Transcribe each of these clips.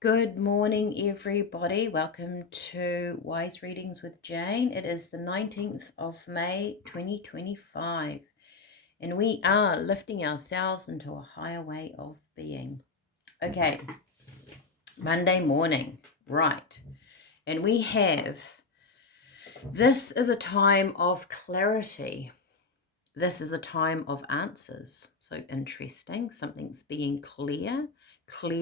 Good morning, everybody. Welcome to Wise Readings with Jane. It is the 19th of May, 2025, and we are lifting ourselves into a higher way of being. Okay, Monday morning, right. And we have, this is a time of clarity. This is a time of answers. So interesting. Something's being cleared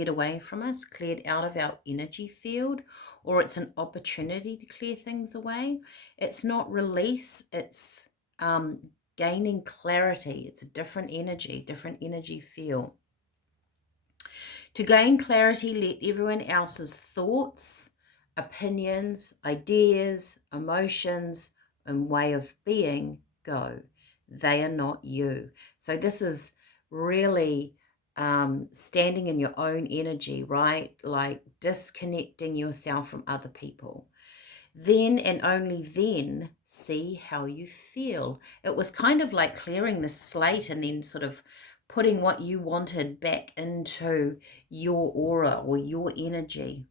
away from us, cleared out of our energy field, or it's an opportunity to clear things away. It's not release, it's gaining clarity. It's a different energy field. To gain clarity, let everyone else's thoughts, opinions, ideas, emotions, and way of being go. They are not you. So this is really standing in your own energy, right? Like disconnecting yourself from other people. Then and only then see how you feel. It was kind of like clearing the slate and then sort of putting what you wanted back into your aura or your energy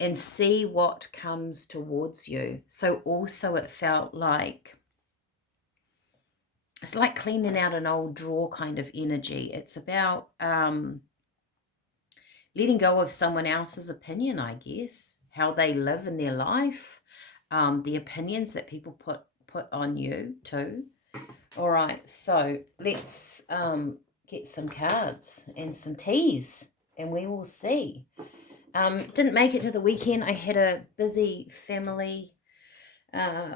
and see what comes towards you. So also it felt like, it's like cleaning out an old drawer kind of energy. It's about letting go of someone else's opinion, I guess, how they live in their life, the opinions that people put on you too. All right, so let's get some cards and some teas, and we will see. Didn't make it to the weekend. I had a busy family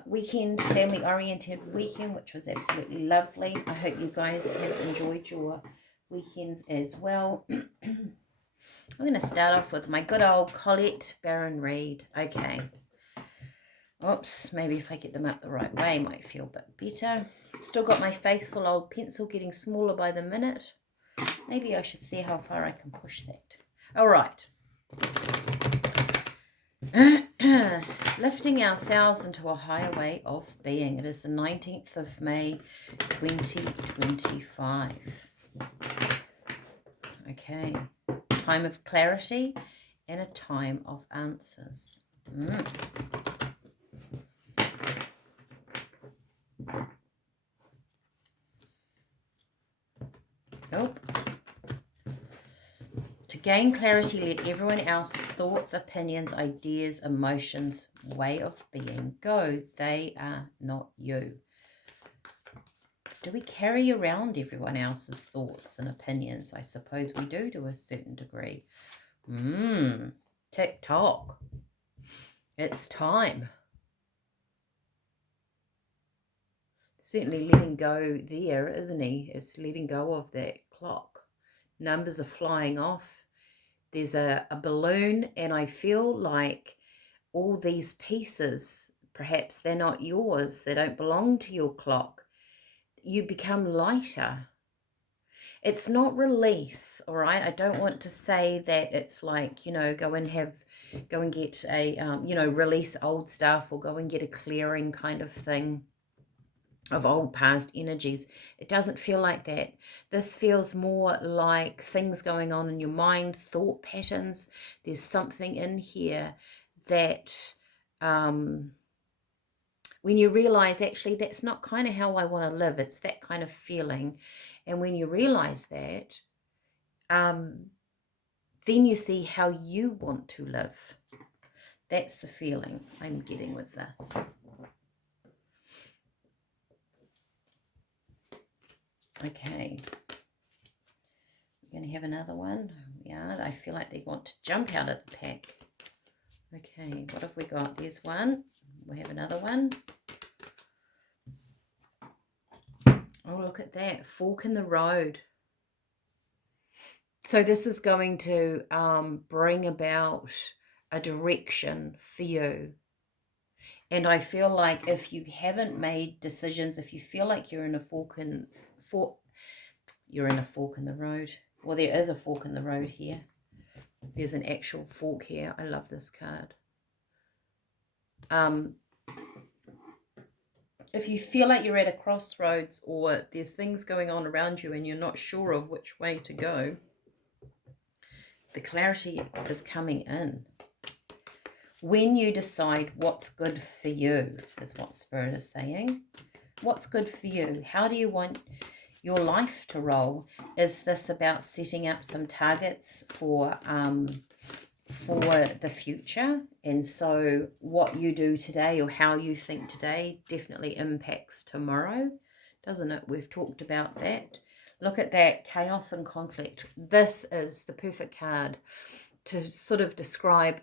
weekend, family-oriented weekend, which was absolutely lovely. I hope you guys have enjoyed your weekends as well. I'm going to start off with my good old Colette Baron Reid. Okay. Oops, maybe if I get them up the right way, might feel a bit better. Still got my faithful old pencil getting smaller by the minute. Maybe I should see how far I can push that. All right. Lifting ourselves into a higher way of being. It is the 19th of May, 2025. Okay. Time of clarity and a time of answers. Nope. To gain clarity, let everyone else's thoughts, opinions, ideas, emotions, way of being go. They are not you. Do we carry around everyone else's thoughts and opinions? I suppose we do to a certain degree. Tick-tock. It's time. Certainly letting go there, isn't he? It's letting go of that clock. Numbers are flying off. There's a balloon, and I feel like all these pieces, perhaps they're not yours. They don't belong to your clock. You become lighter. It's not release, all right? I don't want to say that it's like, go and get a, release old stuff or go and get a clearing kind of thing of old past energies. It doesn't feel like that. This feels more like things going on in your mind, thought patterns. There's something in here that when you realize, actually, that's not kind of how I want to live. It's that kind of feeling. And when you realize that, then you see how you want to live. That's the feeling I'm getting with this. Okay. We're going to have another one. Yeah, I feel like they want to jump out of the pack. Okay, what have we got? There's one. We have another one. Oh, look at that. Fork in the road. So this is going to bring about a direction for you. And I feel like if you haven't made decisions, if you feel like you're in a fork in the road. Well, there is a fork in the road here. There's an actual fork here. I love this card. If you feel like you're at a crossroads or there's things going on around you and you're not sure of which way to go, the clarity is coming in. When you decide what's good for you, is what Spirit is saying. What's good for you? How do you want your life to roll? Is this about setting up some targets for the future? And so what you do today or how you think today definitely impacts tomorrow, doesn't it? We've talked about that. Look at that, chaos and conflict. This is the perfect card to sort of describe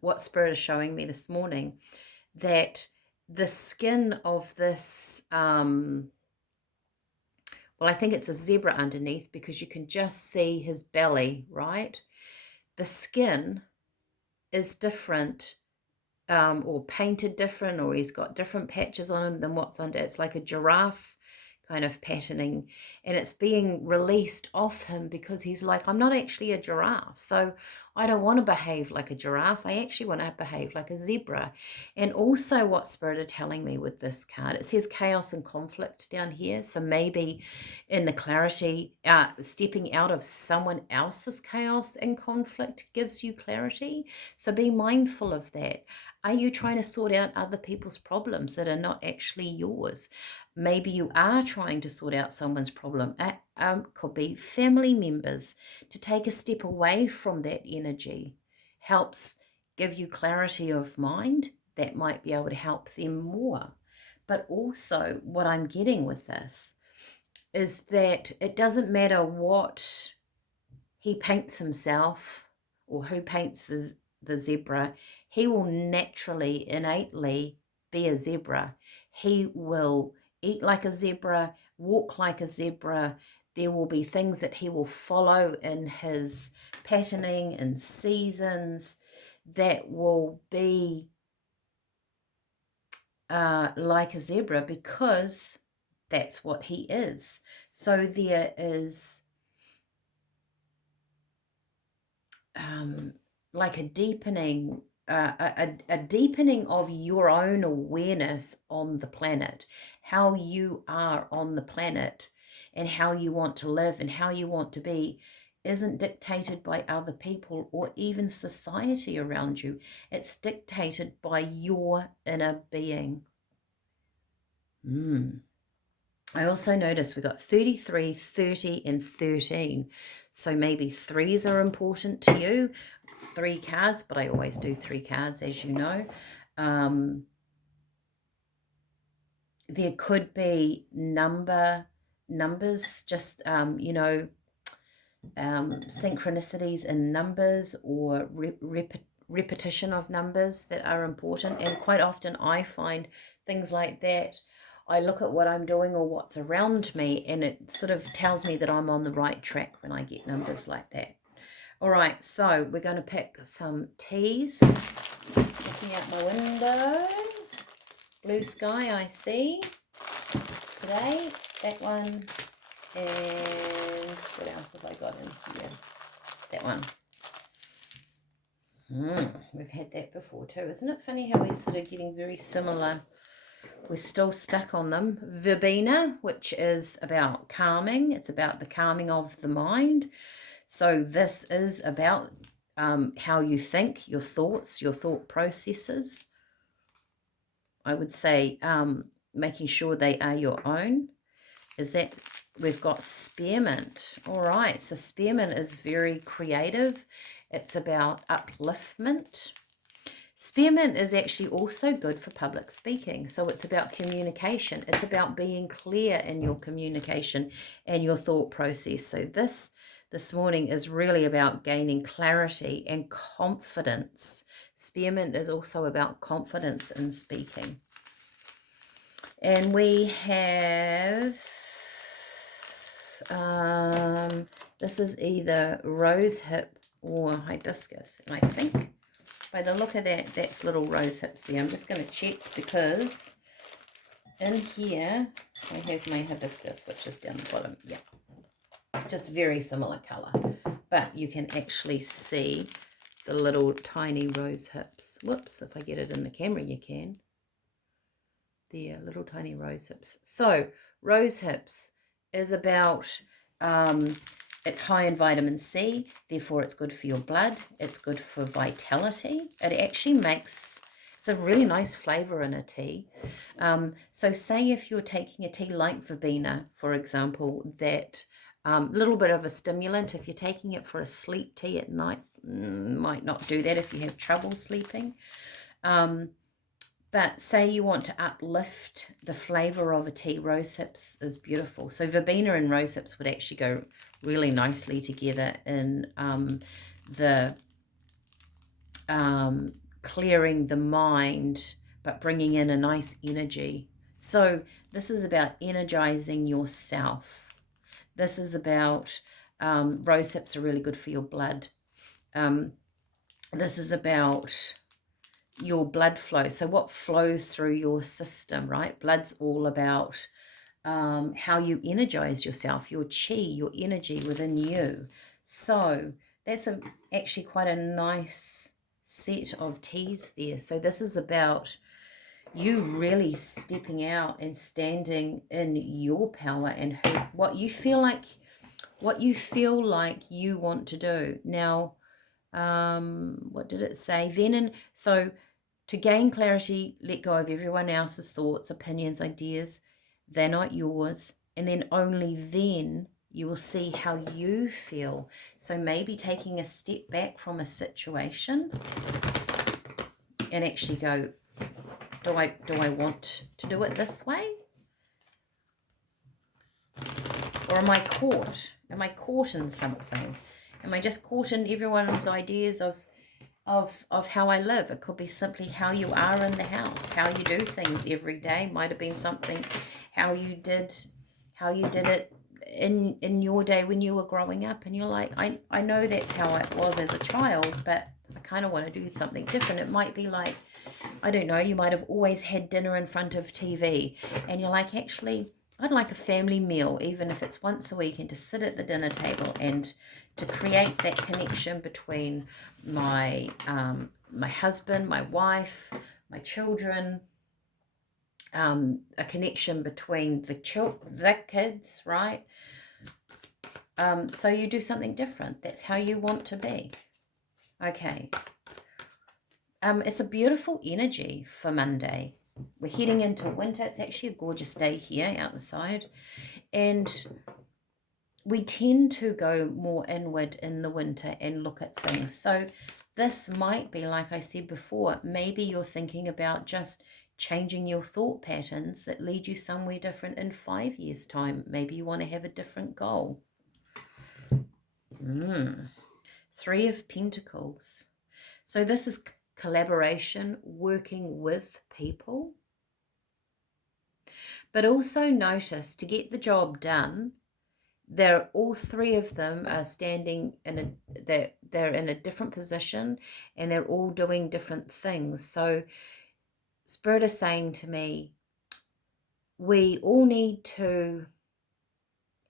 what Spirit is showing me this morning, that the skin of this, well, I think it's a zebra underneath because you can just see his belly, right? The skin is different, or painted different, or he's got different patches on him than what's under. It's like a giraffe kind of patterning, and it's being released off him because he's like, I'm not actually a giraffe, so I don't want to behave like a giraffe. I actually want to behave like a zebra. And also what Spirit are telling me with this card, it says chaos and conflict down here. So maybe in the clarity, stepping out of someone else's chaos and conflict gives you clarity. So be mindful of that. Are you trying to sort out other people's problems that are not actually yours? Maybe you are trying to sort out someone's problem. Could be family members. To take a step away from that energy helps give you clarity of mind. That might be able to help them more. But also what I'm getting with this is that it doesn't matter what he paints himself or who paints the zebra, he will naturally, innately be a zebra. He will eat like a zebra, walk like a zebra. There will be things that he will follow in his patterning and seasons that will be like a zebra because that's what he is. So there is like a deepening, a deepening of your own awareness on the planet, how you are on the planet and how you want to live and how you want to be isn't dictated by other people or even society around you. It's dictated by your inner being. I also noticed we got 33, 30, and 13. So maybe threes are important to you. 3 cards, but I always do 3 cards, as you know. There could be numbers, just, synchronicities in numbers or repetition of numbers that are important. And quite often I find things like that. I look at what I'm doing or what's around me, and it sort of tells me that I'm on the right track when I get numbers like that. All right, so we're going to pick some teas. Looking out my window. Blue sky I see today. That one. And what else have I got in here? That one. We've had that before too. Isn't it funny how we're sort of getting very similar? We're still stuck on them. Verbena, which is about calming. It's about the calming of the mind. So this is about how you think, your thoughts, your thought processes. I would say making sure they are your own. Is that we've got spearmint. All right, so spearmint is very creative. It's about upliftment. Spearmint is actually also good for public speaking. So it's about communication. It's about being clear in your communication and your thought process. So this morning is really about gaining clarity and confidence. Spearmint is also about confidence in speaking. And we have, this is either rose hip or hibiscus. And I think by the look of that, that's little rose hips there. I'm just going to check because in here I have my hibiscus, which is down the bottom. Yeah, just very similar color. But you can actually see the little tiny rose hips. Whoops, if I get it in the camera, you can. There, little tiny rose hips. So rose hips is about It's high in vitamin C, therefore it's good for your blood. It's good for vitality. It actually makes, it's a really nice flavor in a tea. So say if you're taking a tea like verbena, for example, that little bit of a stimulant, if you're taking it for a sleep tea at night, might not do that if you have trouble sleeping. But say you want to uplift the flavor of a tea, rose-hips is beautiful. So verbena and rose-hips would actually go really nicely together in the clearing the mind, but bringing in a nice energy. So this is about energizing yourself. This is about, rose-hips are really good for your blood. This is about your blood flow. So what flows through your system, right? Blood's all about how you energize yourself, your chi, your energy within you. So that's actually quite a nice set of teas there. So this is about you really stepping out and standing in your power and what you feel like you want to do. Now, what did it say then? And so to gain clarity, let go of everyone else's thoughts, opinions, ideas. They're not yours. And then only then you will see how you feel. So maybe taking a step back from a situation and actually go, do I want to do it this way? Or am I caught? Am I caught in something? Am I just caught in everyone's ideas of how I live? It could be simply how you are in the house, how you do things every day. Might have been something how you did it in your day when you were growing up, and you're like, I know that's how it was as a child, but I kind of want to do something different. It might be like, I don't know, you might have always had dinner in front of TV, and you're like, actually, I'd like a family meal, even if it's once a week, and to sit at the dinner table and to create that connection between my my husband, my wife, my children, a connection between the kids, right? So you do something different. That's how you want to be. Okay. It's a beautiful energy for Monday. We're heading into winter. It's actually a gorgeous day here outside. And we tend to go more inward in the winter and look at things. So this might be, like I said before, maybe you're thinking about just changing your thought patterns that lead you somewhere different in 5 years' time. Maybe you want to have a different goal. Three of Pentacles. So this is collaboration, working with people. But also notice, to get the job done, all three of them are standing in they're in a different position, and they're all doing different things. So Spirit is saying to me, we all need to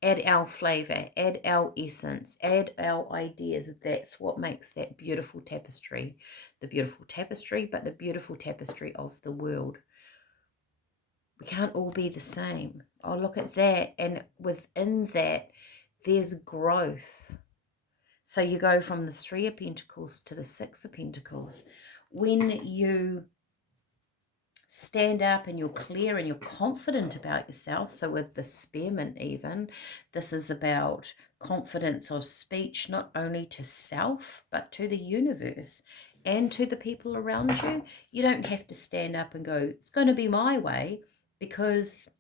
add our flavor, add our essence, add our ideas. That's what makes that beautiful tapestry, the beautiful tapestry, but the beautiful tapestry of the world. We can't all be the same. Oh, look at that. And within that, there's growth. So you go from the Three of Pentacles to the Six of Pentacles. When you stand up and you're clear and you're confident about yourself, so with the Spearmint even, this is about confidence of speech, not only to self, but to the universe and to the people around you. You don't have to stand up and go, it's going to be my way, because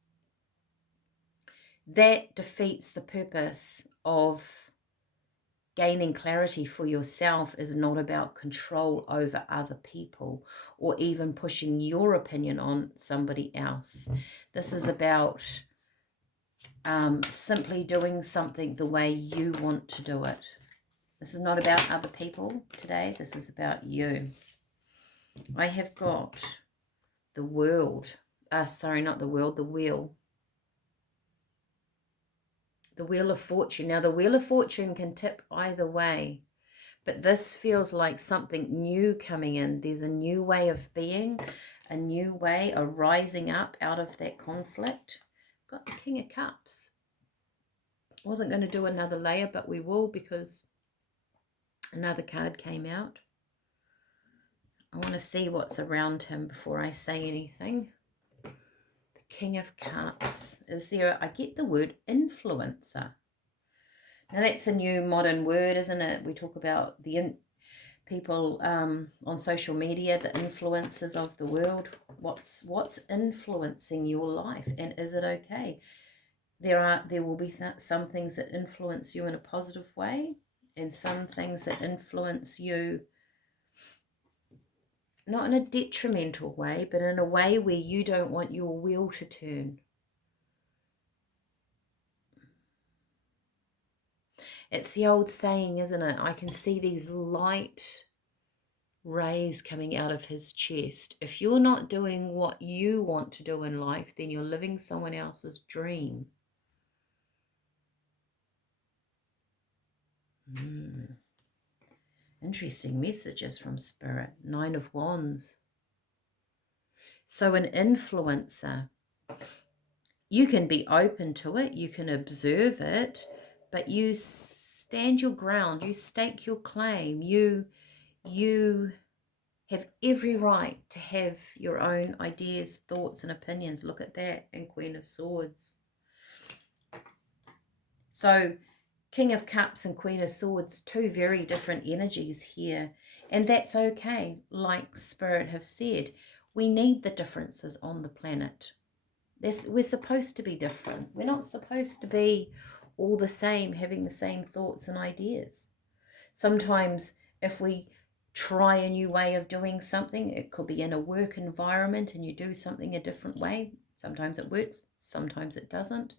that defeats the purpose of gaining clarity for yourself. Is not about control over other people or even pushing your opinion on somebody else. This is about simply doing something the way you want to do it. This is not about other people today. This is about you. I have got the world. Sorry, not the world, the wheel. The Wheel of Fortune. Now, the Wheel of Fortune can tip either way, but this feels like something new coming in. There's a new way of being, a new way, a rising up out of that conflict. Got the King of Cups. I wasn't going to do another layer, but we will because another card came out. I want to see what's around him before I say anything. The King of Cups. Is there, I get the word influencer. Now that's a new modern word, isn't it? We talk about the people on social media, the influencers of the world. What's influencing your life, and is it okay? There will be some things that influence you in a positive way, and some things that influence you not in a detrimental way, but in a way where you don't want your wheel to turn. It's the old saying, isn't it? I can see these light rays coming out of his chest. If you're not doing what you want to do in life, then you're living someone else's dream. Interesting messages from Spirit. 9 of Wands. So an influencer, you can be open to it, you can observe it, but you stand your ground, you stake your claim, you have every right to have your own ideas, thoughts, and opinions. Look at that in Queen of Swords. So King of Cups and Queen of Swords, two very different energies here. And that's okay. Like Spirit have said, we need the differences on the planet. We're supposed to be different. We're not supposed to be all the same, having the same thoughts and ideas. Sometimes if we try a new way of doing something, it could be in a work environment and you do something a different way. Sometimes it works, sometimes it doesn't.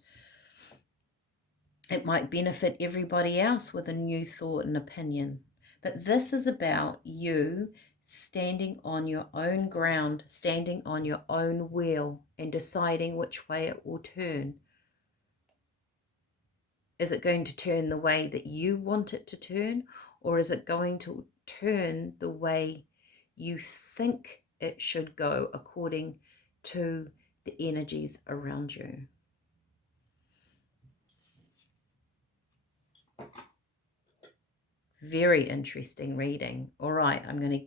It might benefit everybody else with a new thought and opinion. But this is about you standing on your own ground, standing on your own wheel and deciding which way it will turn. Is it going to turn the way that you want it to turn, or is it going to turn the way you think it should go according to the energies around you? Very interesting reading. All right, I'm going to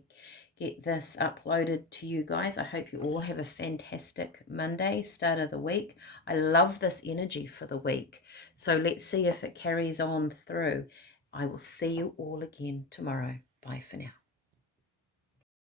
get this uploaded to you guys. I hope you all have a fantastic Monday, start of the week. I love this energy for the week. So let's see if it carries on through. I will see you all again tomorrow. Bye for now.